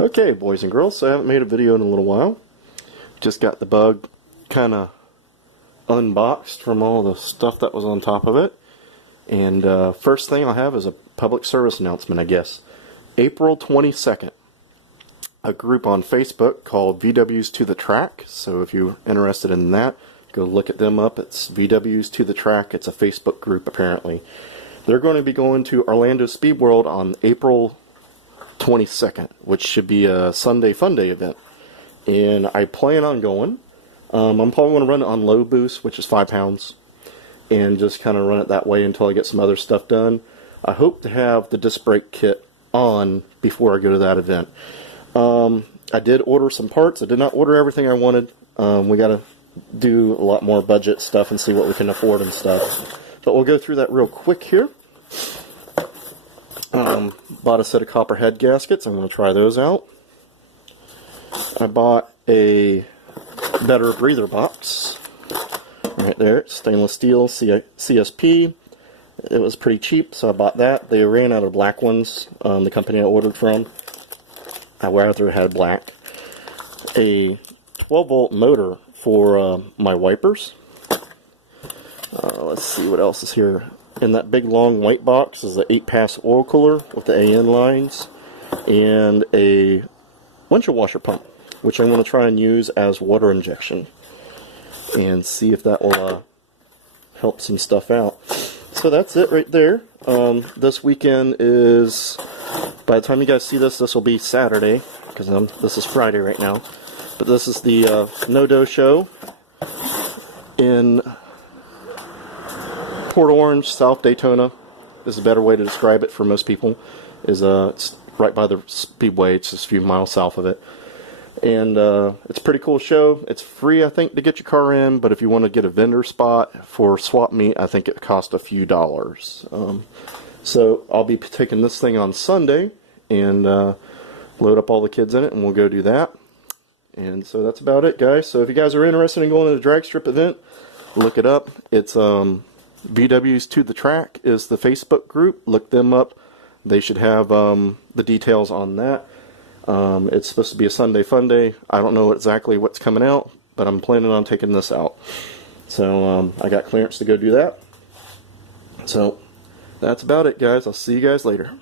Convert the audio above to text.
Okay, boys and girls, so I haven't made a video in a little while. Just got the bug kind of unboxed from all the stuff that was on top of it. And first thing I'll have is a public service announcement, I guess. April 22nd, a group on Facebook called VWs to the Track. So if you're interested in that, go look at them up. It's VWs to the Track. It's a Facebook group, apparently. They're going to be going to Orlando Speed World on April 22nd, which should be a Sunday Fun Day event. And I plan on going. I'm probably going to run it on low boost, which is 5 pounds, and just kind of run it that way until I get some other stuff done. I hope to have the disc brake kit on before I go to that event. I did order some parts. I did not order everything I wanted. We got to do a lot more budget stuff and see what we can afford and stuff. But we'll go through that real quick here. Bought a set of copper head gaskets. I'm going to try those out. I bought a better breather box. Right there, stainless steel CSP. It was pretty cheap, so I bought that. They ran out of black ones, the company I ordered from. I rather had black. A 12-volt motor for my wipers. Let's see what else is here. In that big long white box is the 8-pass oil cooler with the AN lines and a windshield washer pump, which I'm going to try and use as water injection and see if that will help some stuff out. So that's it right there. This weekend is, by the time you guys see this, this will be Saturday, because this is Friday right now. But this is the No-Do show in Port Orange, South Daytona. This is a better way to describe it for most people. It's right by the Speedway. It's just a few miles south of it. And it's a pretty cool show. It's free, I think, to get your car in, but if you want to get a vendor spot for swap meet, I think it costs a few dollars. So I'll be taking this thing on Sunday and load up all the kids in it, and we'll go do that. And so that's about it, guys. So if you guys are interested in going to the drag strip event, look it up. It's VWs to the Track is the Facebook group. Look them up. They should have the details on that. It's supposed to be a Sunday Fun Day. I don't know exactly what's coming out, but I'm planning on taking this out. So I got clearance to go do that. So that's about it, guys. I'll see you guys later.